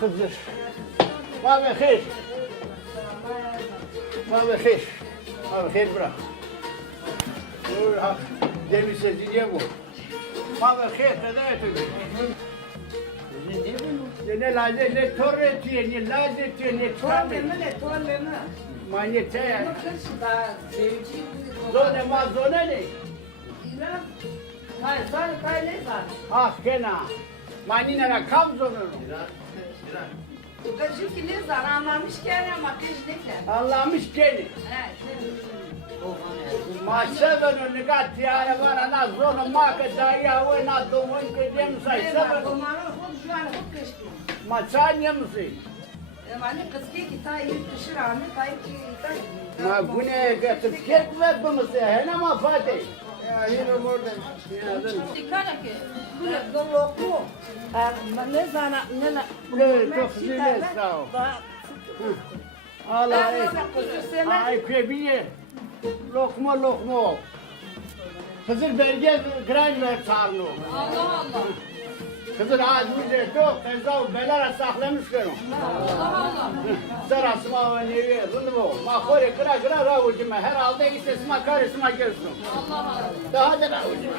Hızır. Ma ve khir. Ma ve khir. Ma ve khir bırak. Demişse diye bu. Ma ve khir kadar etüdü. Ne lazım, ne torretiye, ne lazetiye, ne torretiye. Manyete. Zone ma zone ne? Ah kena. Manine kam zone. Allah'mış keni. Maşa ben onu gatiyara var ana zone ma kadaya ve na domun kedem saysa. Maça niye misin? Ma gune getir kek ver bunu se hene ma Fatih. Ya yine orada. Ne çok güzel sağ ol. Allah ay kuyabilir. Lokma lokma. Hızır belge kıran ver çağırın. Allah Allah. Hızır ağzımıza çok fazla beler saklamış kırım. Allah Allah. Sarasma ve nevi zındıvı. Ma kore kıra kıra ravucuma. Herhalde istesma karısma gelsin. Allah Allah. Daha da ravucuma.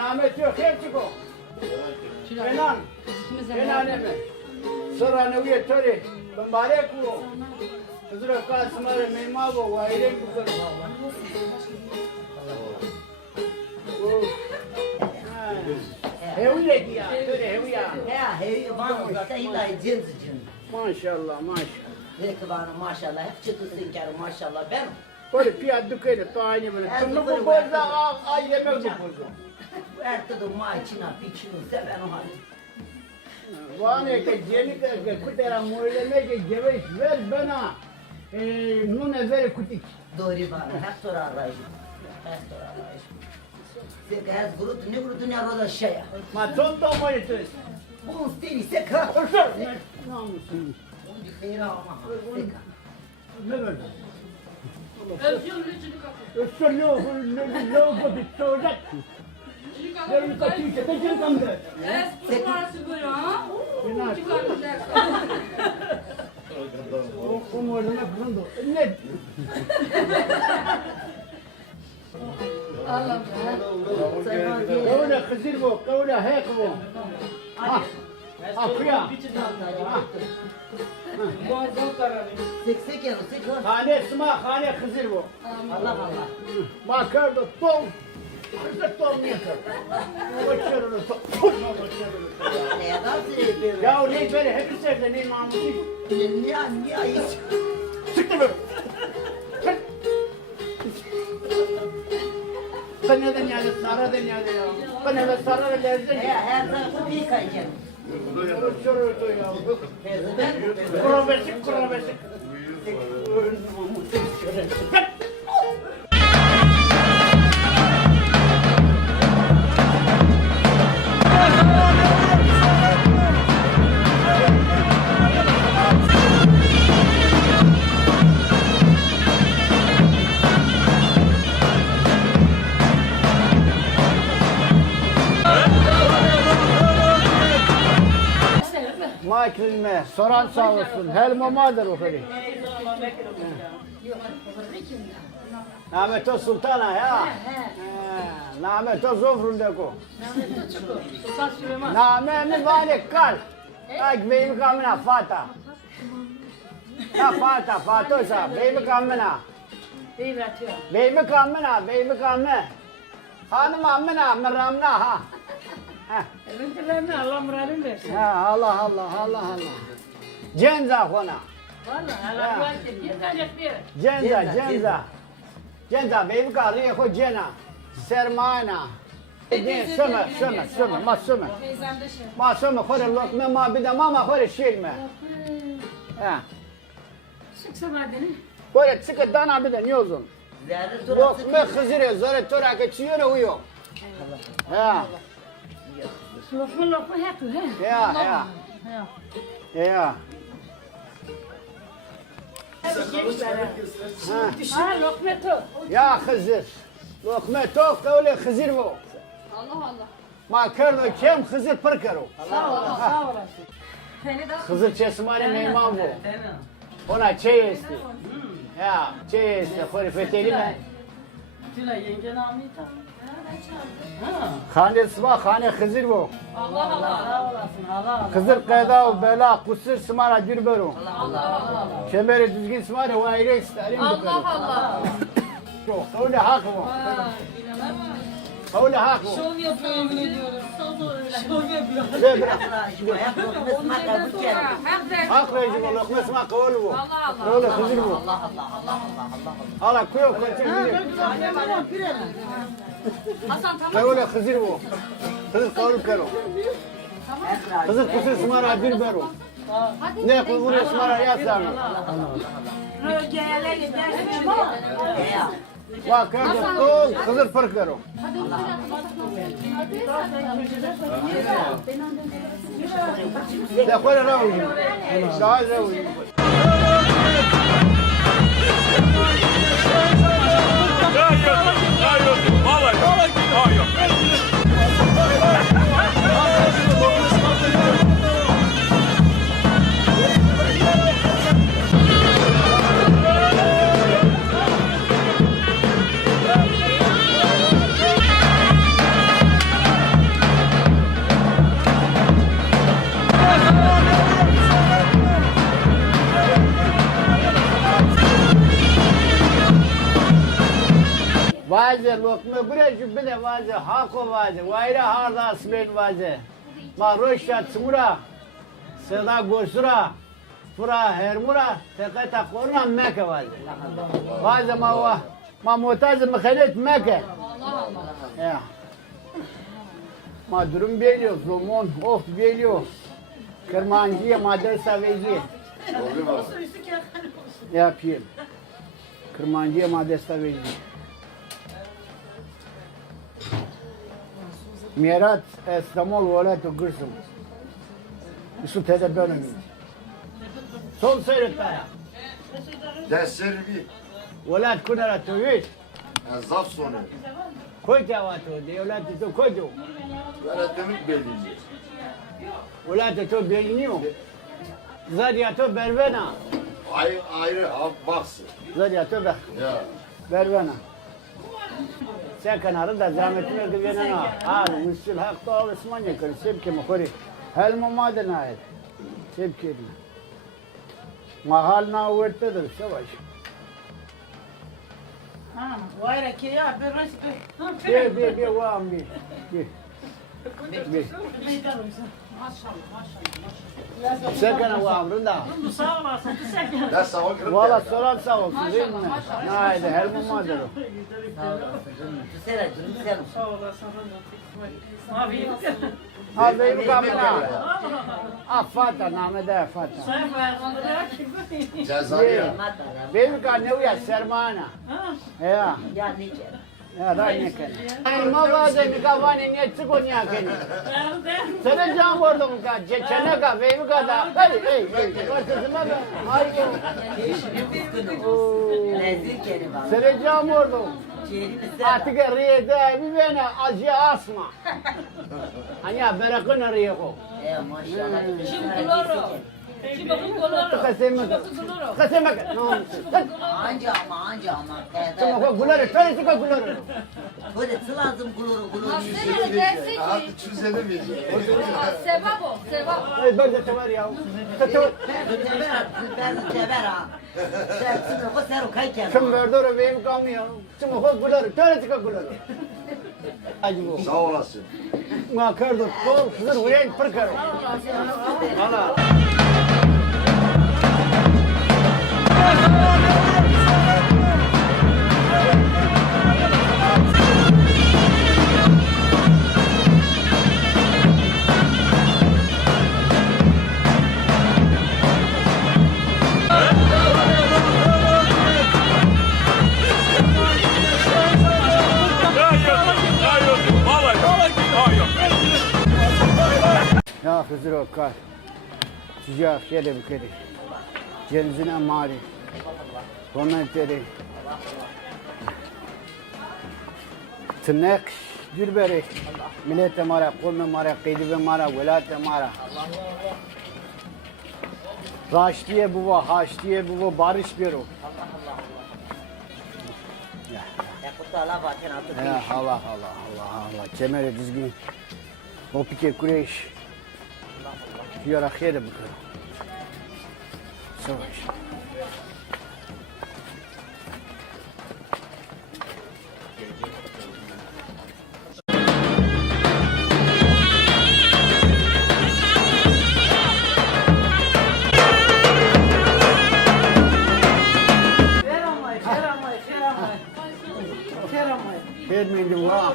Ahmet yok, hep çıkıyor. Kenan, Kenan emi. Sıra neviye tori, mübarek bu. Hızır kasımları meyma bu, vahiren bu kadar. Heviye diya, tori heviye. Maşallah, maşallah. Maşallah, hep çıtısın kere maşallah ben. Tori piyat dükkanı, tane böyle. Tümlü bu boza, ay yemek bu boza. Ertuğrul maçına piçini seven o hali. Vane ke jeni ke kutera moyleme ke geveş ver bana. Nun evvel kutik. Doğru bana, hep sonra arayış. Hep sonra arayış. Sen gaz grup, ne grup dünya roda şaya. Ma tonto moytes. Bu stili seka. Oşur. Namusun. Bir hayra ama. Seka. Ne böyle? Özgür lütfü kapı. Oşur yok, yok bu bitecek. Yarın kaçıyor, kaçıyor kamda. Evet, bu parası böyle ha. Çıkartacak. O kumoruna kırıldı. Ne? Allah Kavla kızır bu, kavla hek bu. Ha, akıya. Seksek yanı, sek Hane sıma, hane kızır bu. Allah Allah. Bakar da tom. Kızı tom yeter. Başarılı tom. Ne adam seni Ya ne böyle hep içeride ne namusu. Niye ayıp? Çıktı mı? Sen neden yani sarı den yani ya? Ben eve sarı lezzet. Her tarafı bir kayacak. Başarılı ya. Kurabesik, kurabesik. soran sağ olsun. Helmamadır o kadar. Nameto sultana ya. Nameto zofrundeko. Sultan Süleyman. Name mi vale kal. Ay benim kamına fata. Ya fata fatosa benim kamına. İyi bırakıyor. Benim kamına benim kamına. Hanım amına mıramna ha. Evintilerine Allah muradını versin. Ha Allah Allah Allah Allah. Cenza hona. Vallahi Allah dua etsin. Bir tane bir. Cenza. Cenza benim karıya ko cena. Sermana. Söme. Ma söme khore lokme ma bida mama khore şilme. Ha. Sıksa madeni. Khore çıkı dana bida niyozun. Lokme khızire zore tora ke çiyore uyo. Ha. Lokma hep he. Ya. Ya. Ha lokma to. Ya Hızır. Lokme tok kavle Hızır bu. Allah Allah. Ma kerno kem Hızır pır karo. Sağ olasın. Hızır çesmane meyman bu. Ona çay esti. Ya çay esti. Khore feteli mi? Tülay yenge namı tam. Khane sıva khane Hızır bu. Allah Allah. Sağ olasın. Allah Hızır kayda bela kusur smara gürbero. Allah. Şemeri düzgün smara ve ayrı isterim bu karo. Allah. Yok, öyle hak mı? Öyle hak mı? Şov yapıyor yemin ediyorum. Şov yapıyor. Ne bırak? Hak Hem de. rejim lokma sma kavul bu. Allah Allah. Öyle Hızır bu. Allah kuyo kaçır Hasan tamam. öyle Hızır bu. Hızır kavul karo. Hızır kusur smara gürbero. Ne kuvuru smara yazsana. Rögele gidersin. Bak karo Hızır pır karo. Ya khore rawi. Şahit rawi. Vaze lokma bre jubile vaze hako vaze vayra harda asmen vaze ma roşa tsmura seda gosura fura hermura tekata korna meke vaze ma mutaz mkhalet meke ya ma durum geliyor romon of geliyor Kırmancıya madrasa vezi yapayım Kırmancıya madrasa vezi Mirat İstanbul velayeti Gürsüm. Şu tede benim. Sol seyret bana. Deservi, Velayet kunara tuvit. zaf sonu. Koy tevatı devleti to koydu. Öğretmenlik belirli. Velayeti to beliniyor. Zadiyatı bervena. Ayrı baksı. Zadiyatı Ya. bervena. Sen kanarında zahmetine güvenen ha. Müslüm hak da Osmanlı kır. Sebke mukori. Hel mumadın ayet. Sebke. Mahal na uğurtadır savaş. Ha, vay ki ya bir resmi. Bir var bir. Sen kana var amrında. Sağ olasın. Teşekkür. Ders hava kırıp Valla geldi. soran sağ olsun değil mi? Haydi hel mumadır. Sağ olasın. Abi. Ha benim kamera. Fata namede Fata. Sayfa yazmaları. Cezayir. Benim kanne uya sermana. Ya. Ya da ne kan. Ay mavaze mi kavani ne çıkon ya keni. Sana can vurdum ka. Çene ka benim ka da. Hey. Karşısına da. Ay. Sana can vurdum. Artık riyede bir bana acı asma. Hani berekın riye ko. Şimdi loro. Şimdi bakın kolları. Kaseme. Kaseme. Anca ama. Tamam gulları. Şöyle çıkar gulları. Böyle lazım guluru. Hastane dersi Artık ki. çözelemeyeceğim. Sevap o, sevap. Ay ben de sever ya. Ben sever ha. Sen o seru kayken. Kim verdi o benim kamıyor. Şimdi o gulları. Şöyle çıkar gulları. Acı bu. Sağ olasın. Ma kardo kol hızır vuren per karo. Hala. Ya hızır o kar. Sıcak yere bir kere. Cenzine mari. Ondan teri. Tırnak dürberi. Millet mara, kavme mara, kıydı mara, velat mara. Raş diye buva, haş diye buva, barış bir o. Ya Allah. Kemeri düzgün. O pike kureş. Yara xeyre bukar. Savaş. Gelmeyin vam.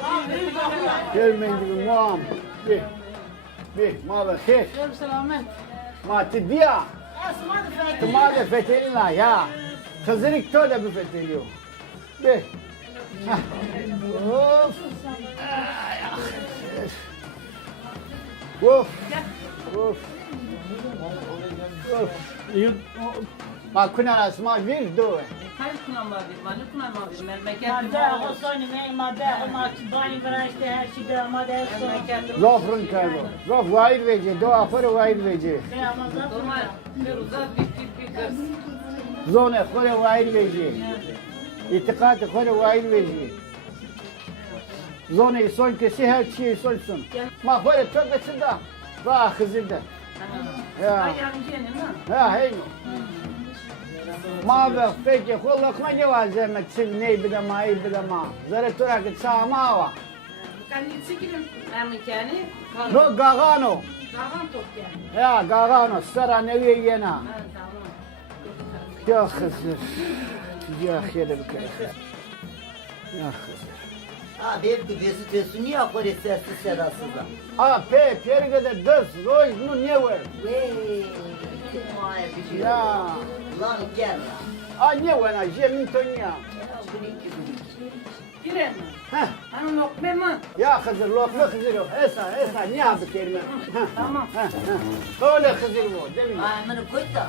Gelmeyin vam. Bir, mağla xeyr. Selamet. Ma tidiya. Tımada fetelina ya. Kızırık toda bir feteliyor. Bir. Of. Of. Of. Of. Ma kunan asma bir do. Hayır kullanma bir, bana kullanma bir. Memleket Madde, o sonu ne? Madde, o bani bıraktı her şeyde madde sonu. Zofrun kaybo. Zof vayir vece. Do afır vayir vece. Normal. Bir uzat bir kız. Zone khore vayir vece. İtikat khore vayir vece. Zone son kesi her şeyi solsun. Ma khore çok geçinde. Va khizilde. Ya. Ha hey. Ma ve peki kollak ma gevazemek sim ney bidama ay bidama. Zara tura ki sama wa. Kan sikilim memlekeni. No gagano. Davan top yani. Ya gagano sara neviye yena. Ha tamam. Ya khizir. Ya khire bikere. Ya khizir. Ha benim gibi tesu niye akore sessiz sedasızlar. Ha pe pergede ders roy nu niye var? Vey. Maya bir şey. Ya. Lan gel lan. A niye var na jemin tonya. Giren. Ha. Hanım yok memnun. Ya khizir lokma khizir yok. Esa niye abi kelime? Tamam. Böyle khizir bu değil mi? Ay bana koy da.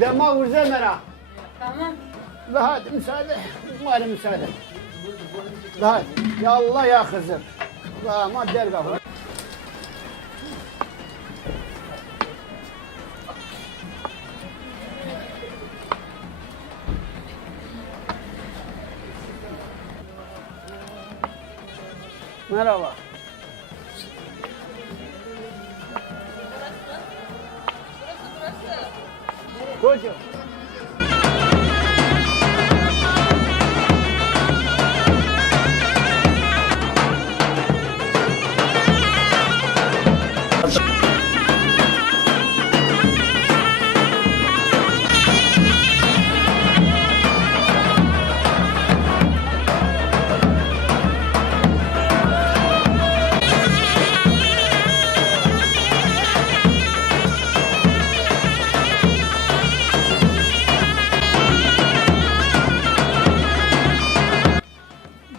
Dema urze mera. Tamam. Daha müsaade. Mali müsaade. Daha ya Allah ya khizir. La ma dergah. Merhaba. Koca.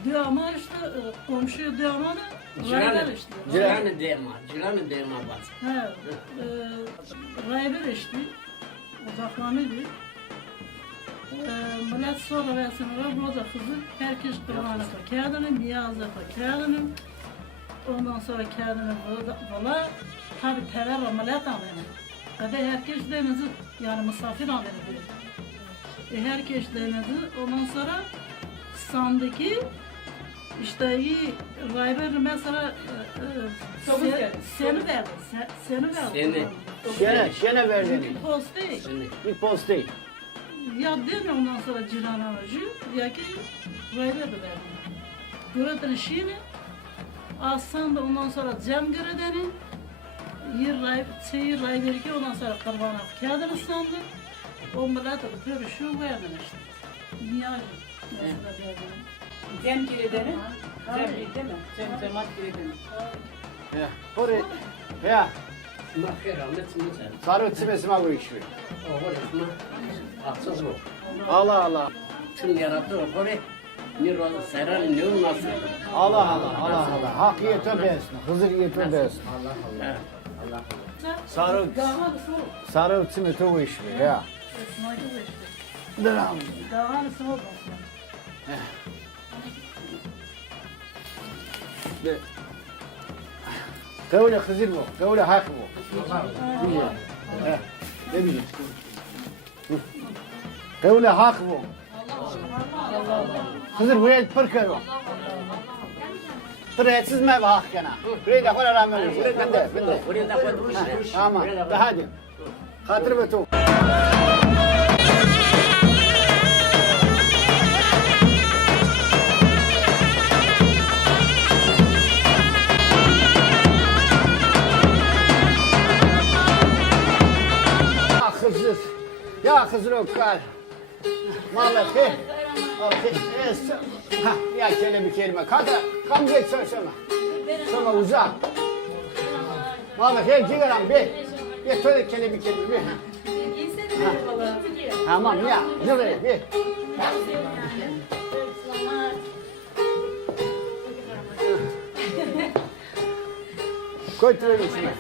Diyorlar işte komşu diyorlar rayber işte. Ciranı derma bas. He. Rayber işte. Uzaklanıydı. Millet sonra ve sınıra burada kızı herkes Kur'an'a kağıdını, niyaza kağıdını. Ondan sonra kağıdını bula Tabi teler ameliyat alıyor. Kadar herkes demezi yani misafir alıyor. Herkes demezi ondan sonra sandaki işte iyi rayber mesela seni verdi. Seni verdi. Şene verdin. Bir post değil. Bir post değil. Ya deme ondan sonra ciran aracı ya ki rayber de verdi. Gördün şimdi aslında ondan sonra cam göredeni yer rayber ki ondan sonra karbana kağıdını sandı. O millet de böyle şu verdin işte. Niye Cem giredeni. Cem değil mi? Cemaat giredeni. Ya. Hore. Ya. Mahkere rahmet mi sen? Sarı çimesime bu işi. O var mı? Atsız mı? Allah Allah. Tüm yarattı o kore. Ne roz seran ne olmasın? Allah Allah. Allah Allah. Hak yeter besin. Hızır yeter besin. Sarı sarı çimete bu işi. Ya. Devam. Davanı sıvı Kavle Hızır bu. Kavle hak bu. Ne bileyim. Kavle hak bu. Hızır buraya pırkıyor. Pırhetsiz mi bu hak kana? Buraya da kola rahmet. Buraya bende. Buraya da koy ruş. Tamam. Hadi. Hatır ve tu. Hızır. Ya Hızır o kar. Malaki. Ha, ya şöyle bir kelime. Kam geç söylesene. Sonra uzak. Malaki cigaram bir. Bir söyle kelime bir kelime bir. Tamam ya. Zıvırı bir. Koy tüyleri içine.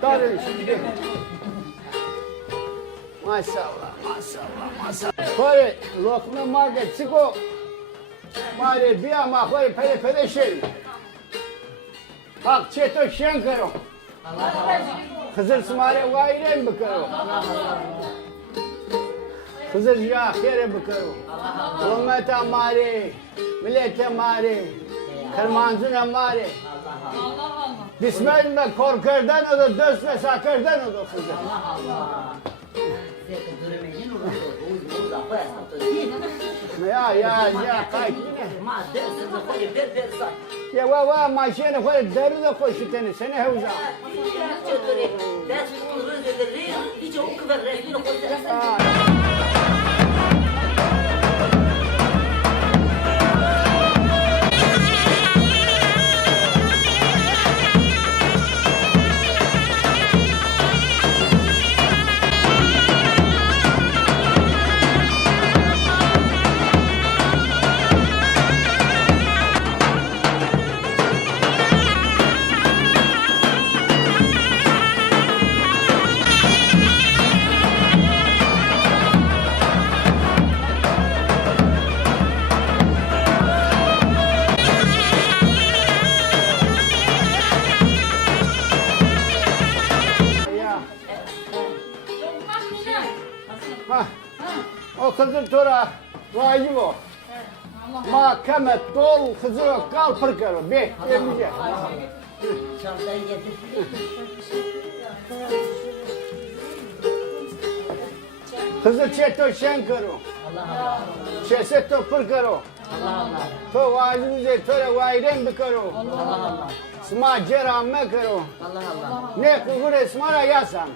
Tarih içine bir. Maşallah, maşallah, maşallah. Koy lokma market çıko. Mare bir ama koy pele şey. Bak çeto şen karo. Hızır smare vayren bıkaro. Hızır ya kere bıkaro. Ummeta mare, millete mare, kırmancına mare. Dismen ve korkardan o da döz ve sakardan o da Hızır. Ya kay. Ya va maşine koy derin de koy şu tane sene havuza. O Hızır tora vacip o. Mahkeme dol Hızır kal pırkarı. Be, emnice. Çantayı getir. Hızır çeto şen karo. Çeseto pırkarı. To vacimize tora vayren bıkarı. Sma cerame karo. Ne kugur esmara yasan.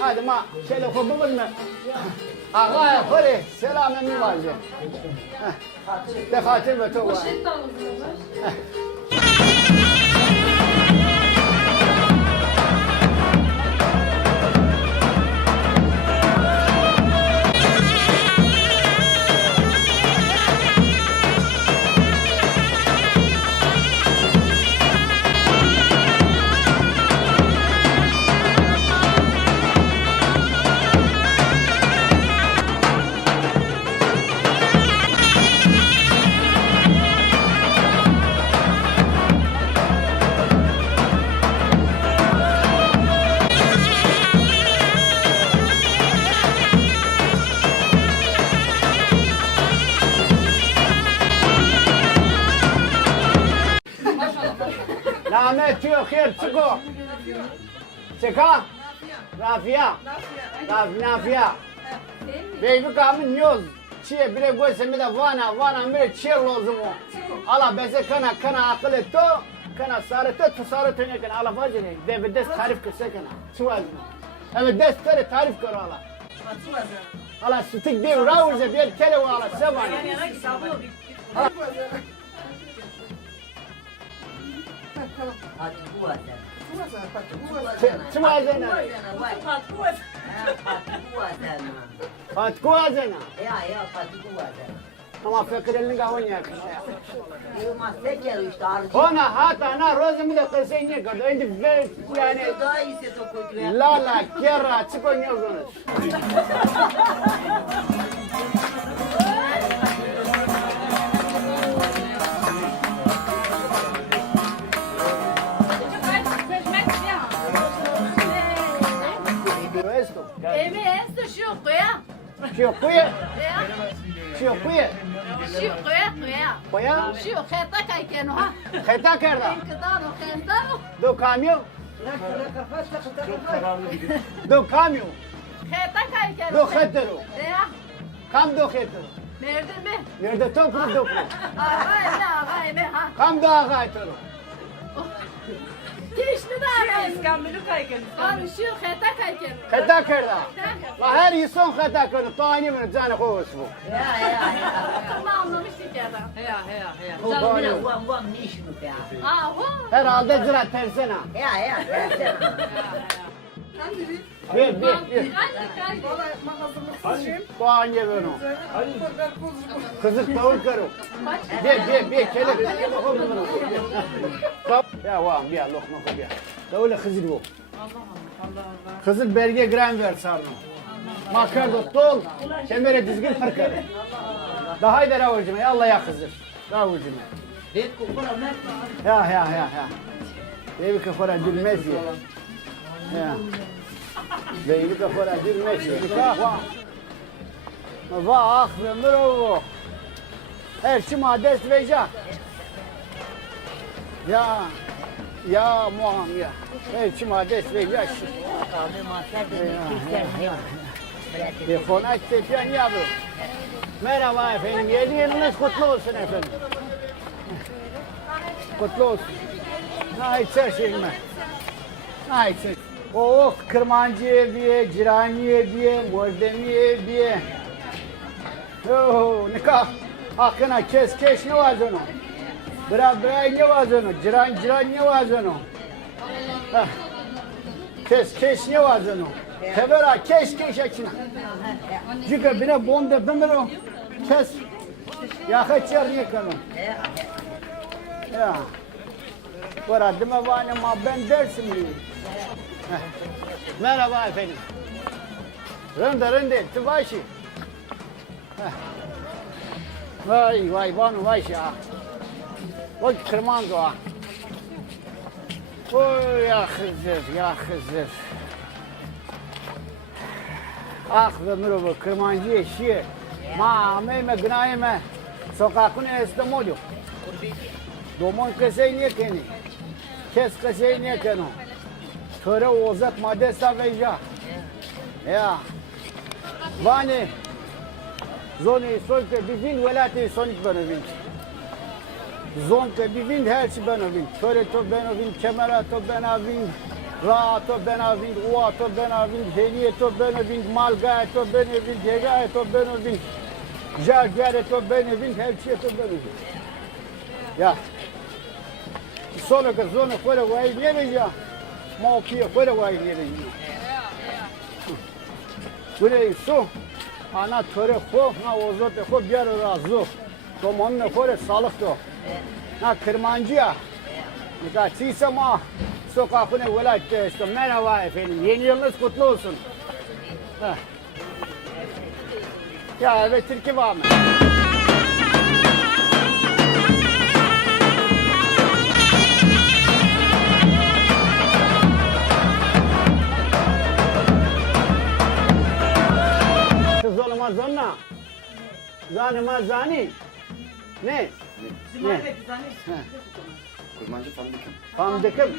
Hadi ma şöyle kubulun mu? Ağaya kore selam emmi vazir. De hatır ve to var. Çiko khair çiko. Çeka. Rafia. Rafia. Beybi kamın yoz. Çiye bire göğsemi de vana mire çiye lozumu. Allah beze kana akıl et to. Kana sarıtı sarıtı ne kana Allah vacile. Deve des tarif kırsa kana. Çuvaz. Evet des tarif kır Allah. Allah sütük bir ravurze bir kere Allah sevan. Hadi bu adam. Çuvaz ne? Fatku azena. Ya Fatih bu adam. Ama fikirlerini kahveni yakın. Yılmaz teker işte arıcı. Ona hata rozumu da kırsa ne kadar. Şimdi yani Daha iyisi tokutu ya. la kera çiko ne olursunuz. Esto. Esto şu koya. Şokuye. Şokuye. Şu koya. Koya. Şu kheta kaykeno ha. Kheta kerda. Kıdano kheta. Do kamyon. Do kamyon. Kheta kaykeno. Do khetero. Ya. Kam do khetero. Nerede mi? Nerede toplu do. Ağay be ha. Kam do aga etero. Geçti de ağay. İskambilu kaykeno. An şu kheta kaykeno. Kheta kerda. La her insan kheta kerda. Tani min cana kovus bu. Ya. Kama anlamıştık ya da. Bu ne bu ne işin bu ya? Herhalde zira tersena. Ya. Bir. Tani bunu. Kızık tavuk karo. Bir kelek. Ya vam ya lokma ya. Davule kızıl bu. Kızıl belge gram ver sarno. Makardo tol. Kemere dizgin parkar. Daha iyi ravucum ya Allah ya kızır. Ravucum. Bir kupura mı? Ya. Evi kafara gülmez ya. Evi kafara gülmez ya. Va ve mrovo. Her şey mades veja. Ya muam ya. Her şey mades veja. Abi mahşer de bir Telefon aç tepiyan yavrum. Merhaba efendim. Yeni yılınız kutlu olsun efendim. Kutlu olsun. Ha içer şeyim ben. Ha içer. Oh kırmancı diye, ciraniye diye, muzdemiye diye. Oh nikah. Hakkına keş ne var onu? Bıra ne var onu? Ciran ne var onu? Keş ne var onu? Tebera keş açına. Çünkü bine bonda bimero. Kes. Ya kaçar ne kanım? Ya. Var adıma var ama ben dersim diyor. Merhaba efendim. Rende, tıbaşı. Vay, vay ya. Bak kırman doğa. Oy ya Hızır. Ah ve mürüvü kırmancı eşiği. Mağmeyme, günahime. Sokakın estemolyo. Domon kesey niye keni? Kes kesey niye keno? Töre ozat madesa veja. Ya. Vani. Zoni sonke bivin velati sonik benovin. Zonke bivin her şey benovin. Töre to benovin, kemera to benovin. Ra to benovin, ua to benovin, hediye to benovin, malgaya to benovin, cegaya to benovin. Jargare to benovin, her şey to benovin. Ya. Solo que zona fuera guay viene ya. Maukia fuera guay viene ya. Buraya su. Ana töre ho, na ozote ho bir razı. Tomanne fuera sağlık to. Na kırmancıya. Nika çiğsema. Sokakına velayette işte. Merhaba efendim. Yeni yılınız kutlu olsun. Ya evet Türkiye var mı? Zonna. Zani ma zani. Ne? Ne? Kurmancı Fındık'ım. Fındıkım.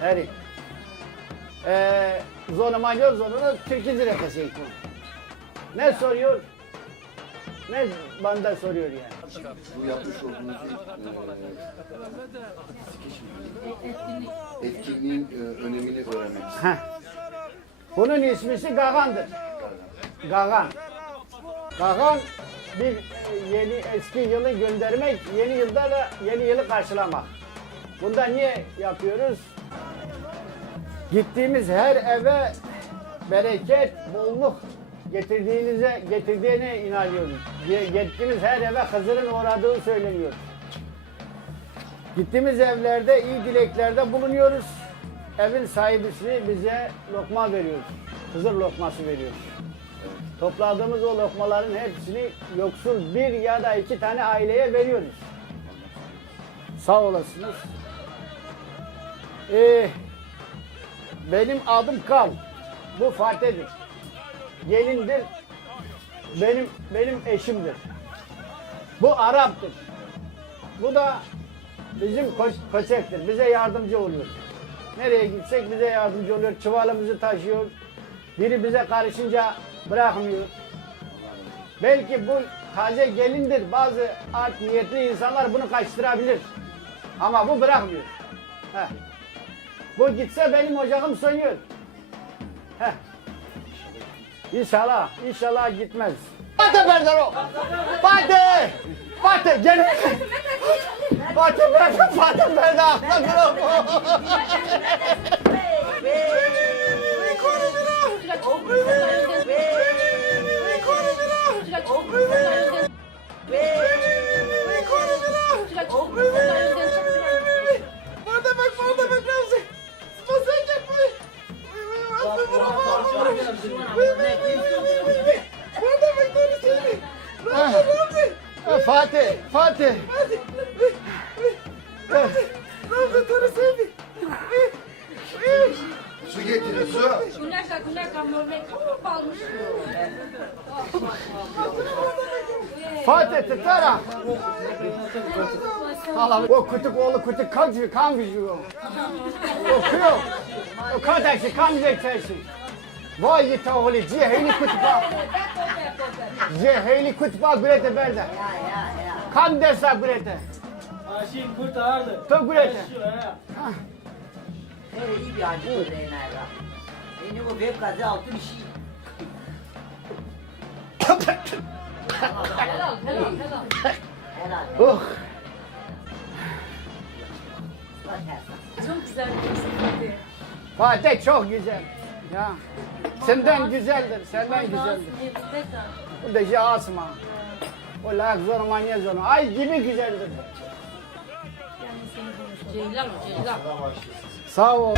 Heri. Zonumanca zonunu Türkçe rekası eğitim. Ne soruyor? Ne bana soruyor yani? Bu yapmış olduğunuz etkinliğin önemini öğrenmek istedim. Heh. Bunun ismisi Gagan'dır. Gagan. Gagan bir yeni eski yılı göndermek, yeni yılda da yeni yılı karşılamak. Bunda niye yapıyoruz? Gittiğimiz her eve bereket, bolluk getirdiğine inanıyoruz. Gittiğimiz her eve Hızır'ın uğradığı söyleniyor. Gittiğimiz evlerde iyi dileklerde bulunuyoruz. Evin sahibisi bize lokma veriyor. Hızır lokması veriyor. Topladığımız o lokmaların hepsini yoksul bir ya da iki tane aileye veriyoruz. Sağ olasınız. Benim adım Kal. Bu Fatih'dir. Gelindir. Benim eşimdir. Bu Arap'tır. Bu da bizim Koçek'tir. Bize yardımcı oluyor. Nereye gitsek bize yardımcı oluyor. Çuvalımızı taşıyor. Biri bize karışınca bırakmıyor. Belki bu taze gelindir. Bazı art niyetli insanlar bunu kaçtırabilir. Ama bu bırakmıyor. Heh. Bu gitse benim ocağım sönüyor. Heh. İnşallah, inşallah gitmez. Fatih Berdaro! Fatih! Fatih gel! Fatih Berdaro! Fatih Berdaro! Fatih, Fatih. Su getirin su. Kunaka mormek kalmış. Fatih tutara. O kütük oğlu kütük kan gücü. Okuyor. O kardeşi kan geçersin. Vay yita oğlu ceheli kütüpa. Ceheli kütüpa gürete berde. Kan dersa gürete. Aşin kurtardı. To gürete. iyi bir acı öğreyin ayla. Beni bu web kazı altı bir şey. Helal. Helal. Oh. Çok güzel bir isim. Fatih çok güzel. Ya. Senden güzeldir, senden güzeldir. Bu da şey asma. O layık zor manya zor. Ay gibi güzeldir. Ceylan o Ceylan. Sağ ol.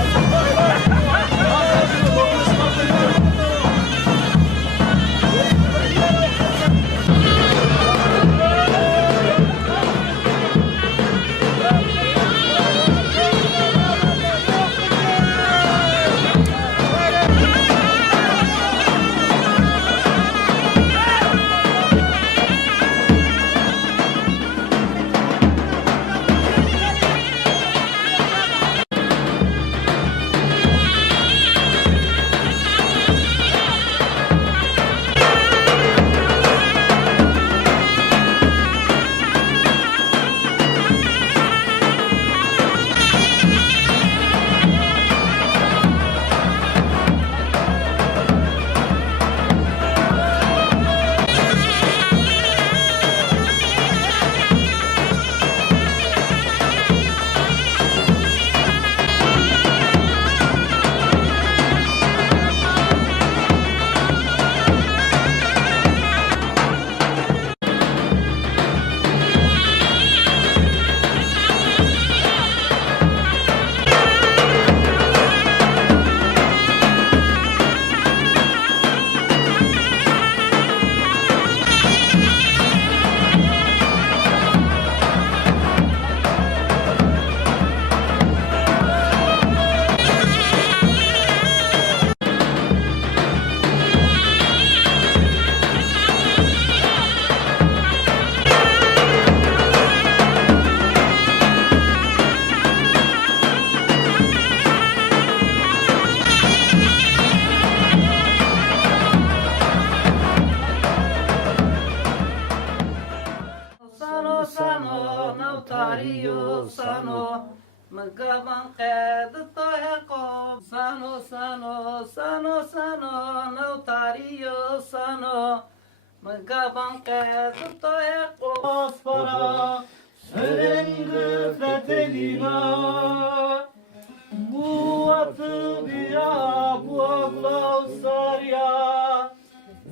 Magaban qed toheko sano sano sano sano no tariyo sano Magaban qed toheko spara Serengü fetelina Bu atı bira bu ablav sarya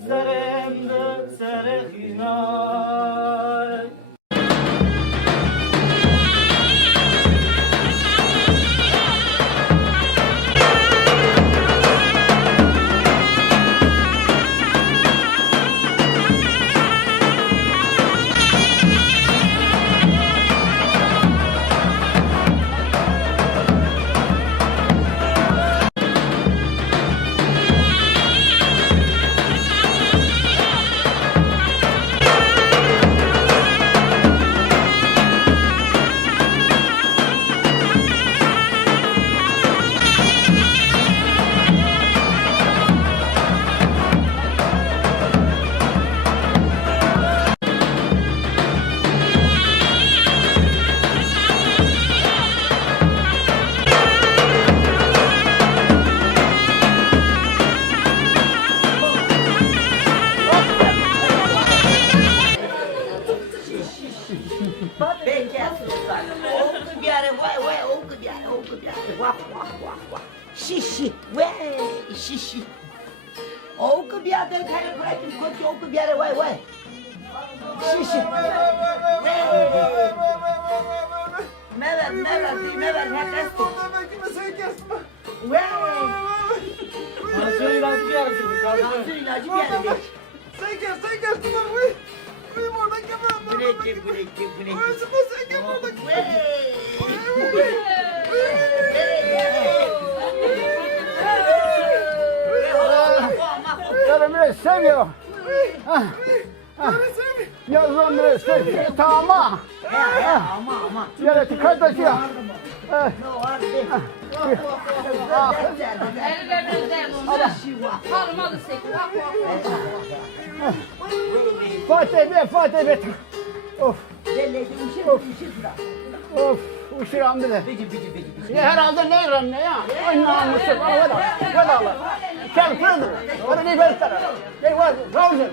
Seremde serehina Şişi, vay, şişi. Oku bir adet kare bırakın, koki oku bir yere, vay, vay. Şişi. Mevet, hakasın. Vay. Tansiyon ilacı bir yere çocuk. Tansiyon ilacı bir yere geç. Sen kes lan uy. Uy oradan gel. Güneşim. Sen gel oradan. Canım bile seviyor. Yazın bile seviyor. Tamam. Ama. Yere dikkat et ya. Ellerimizden onu. Parmalı sek. Fatih be. Of. Of. Uşuram bile. Ne herhalde ne iram ne ya? Ay namussuz. Valla. Gel fırındır. Orada ne verirler. Ne var? Ravzır.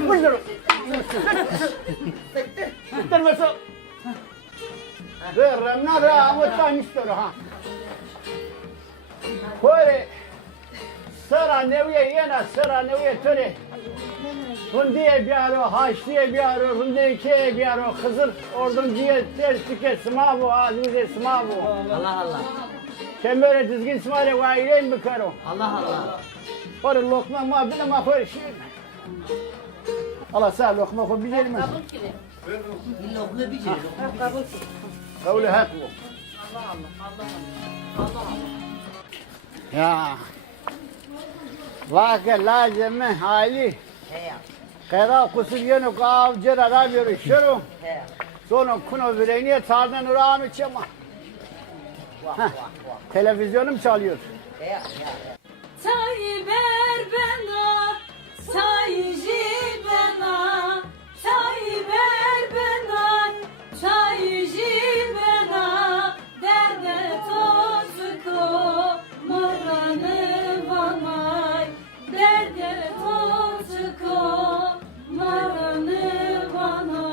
Vurdur. Bitirmesi. Verrem nara amuttan istiyor ha. Böyle sıra neviye yena sıra neviye töre. Hundiye bir ara, haçliye bir ara, hundiye ikiye bir ara, Hızır orduncuya tersike sımavu, azmize sımavu. Allah. Sen böyle düzgün sımarı vayileyin bir karo. Allah. Böyle lokma ma bile ma böyle şey. Allah sağ lokma koy bilir mi? Lokma bir şey. Öyle hak bu. Ya. Vaka lazım hali. Kaya kusur yönü kav cera rabıyor şuru. Sonra kuno vireniye tardan uğramı çema. Televizyonum çalıyor. Say ver bana, sayıcı bana, say ver bana, sayıcı bana, derde tozuko, maranı bana, derde tozuko, maranı bana.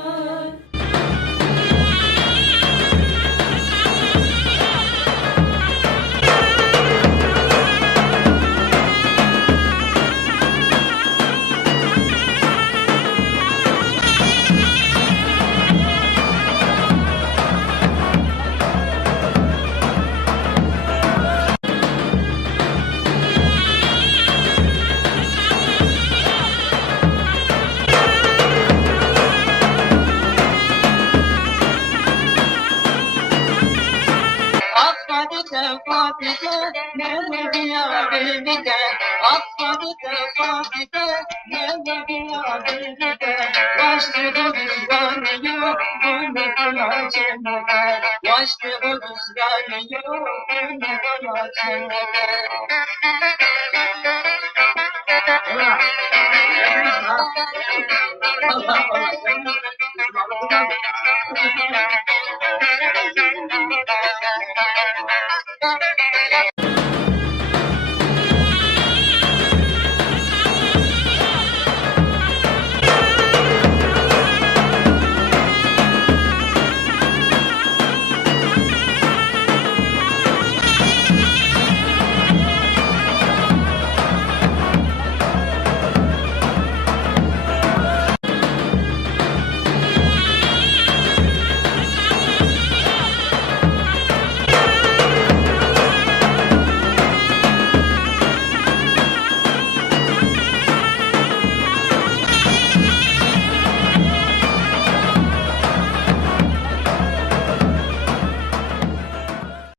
Thank you.